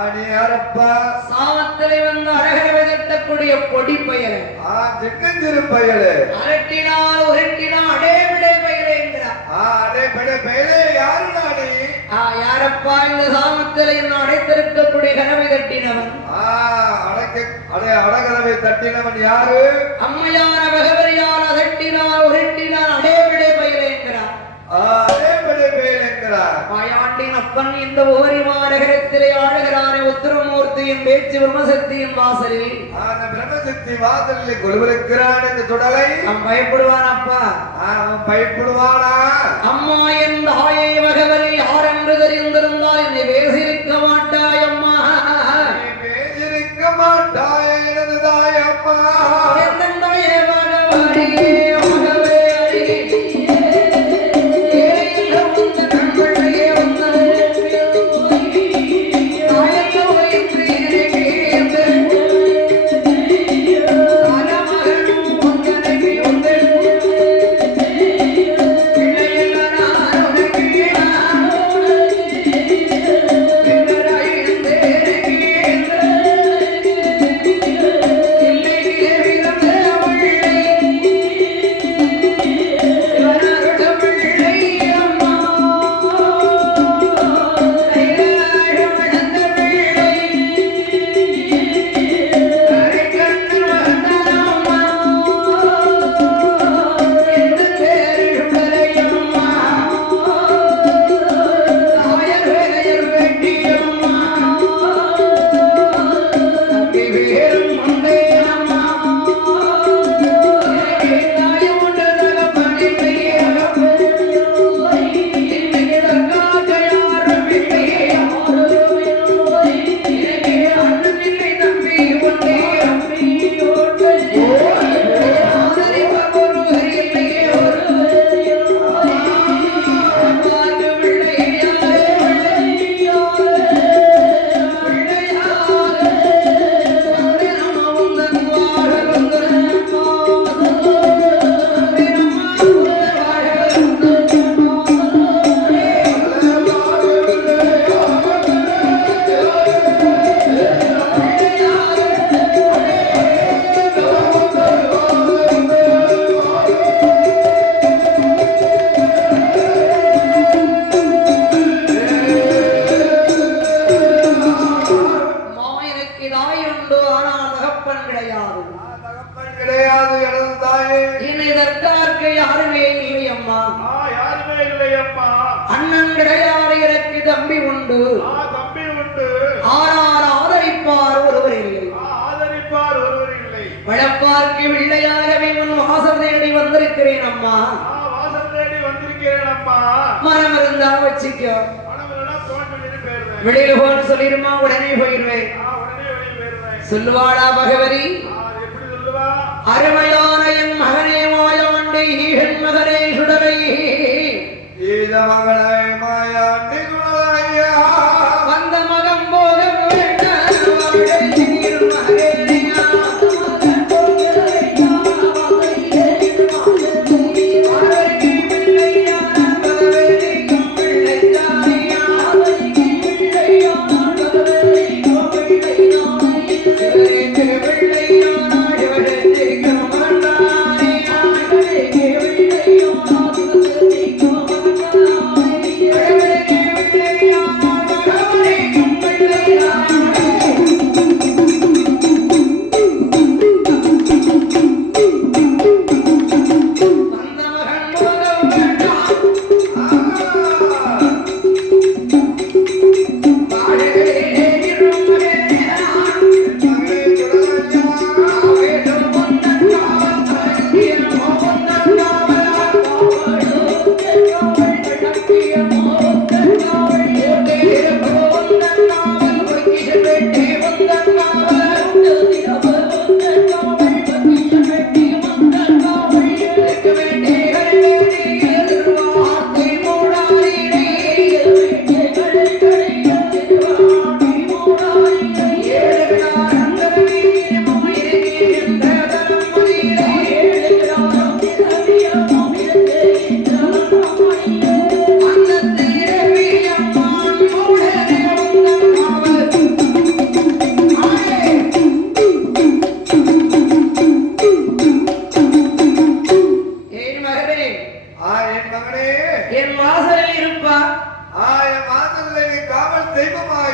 ஆடி யாரப்பா சாமத்திலே வந்து அழகரவை தட்டக்கூடிய பொடி பயலே திட்டஞ்சிறு பயலே அரட்டினால் உருட்டினால் அடேவிடை பயலே என்கிறார். அடேவிடை பயலே யாரு நாடி யாரப்பா இந்த சாமத்திலே இன்னும் அடைத்திருக்கக்கூடிய கனவை தட்டினவன் அடகரவை தட்டினவன் யாரு அம்மையான பகவரியால் அதட்டினால் உருட்டினால் அடேவிடை பயலே என்கிறார். மாயாண்டின் அப்பன் இந்த ஓரிமா நகரத்திலே ஆளுகிறானே உத்தரமூர்த்தியின் பேச்சு பிரம்மசக்தியின் வாசலில் பிரம்மசக்தி வாசலில் கொலுவிருக்கிறான் இந்த தொடலை அவன் பயப்படுவான் அப்பா அவன் பயப்படுவானா அம்மா என் தாயை மகவரை யார் என்று தெரிந்திருந்தால் என்னை பேசியிருக்க மாட்டாய் அம்மா பேசியிருக்க மாட்டாய் எனது தாய் அம்மா என் தாயே மகவரியே அண்ணன் கிடையாது எனக்கு தம்பி உண்டு ஆனால் ஆதரிப்பார் ஒருவர் இல்லை வளப்பார்க்கு பிள்ளையாகவே உன் வாசல் தேடி வந்திருக்கிறேன் அம்மா மனம் இருந்தா வச்சுக்கோ வெளியில் போன்னு சொல்லிருமா உடனே போயிருவேன் சொல்லுவாடா பகவதி அருமையான என் மகனே மாயாண்டி என் மகனே சுடலை மகளை மாயாண்டி குணலையா வந்த மகம் போக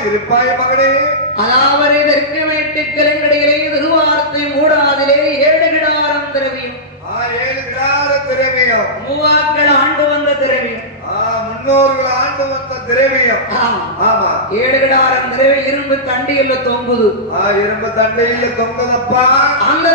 இருப்பாய் மகனே. அதாவது தெற்கு மேட்டுக்கிழங்கடையிலே திருவார்த்தை மூடாதிலே 7 கிடாரம் திரவியம் 7 கிடார திரவியம் மூவாக்கள் ஆண்டு வந்த திரவியம் முன்னோர்கள் ஆண்டு வந்த திரவியம். ஆமா 7 கிடாரம் திரவியம் இரும்பு தண்டியில் தொங்குது. இரும்பு தண்டையில் தொங்குதப்பா. அந்த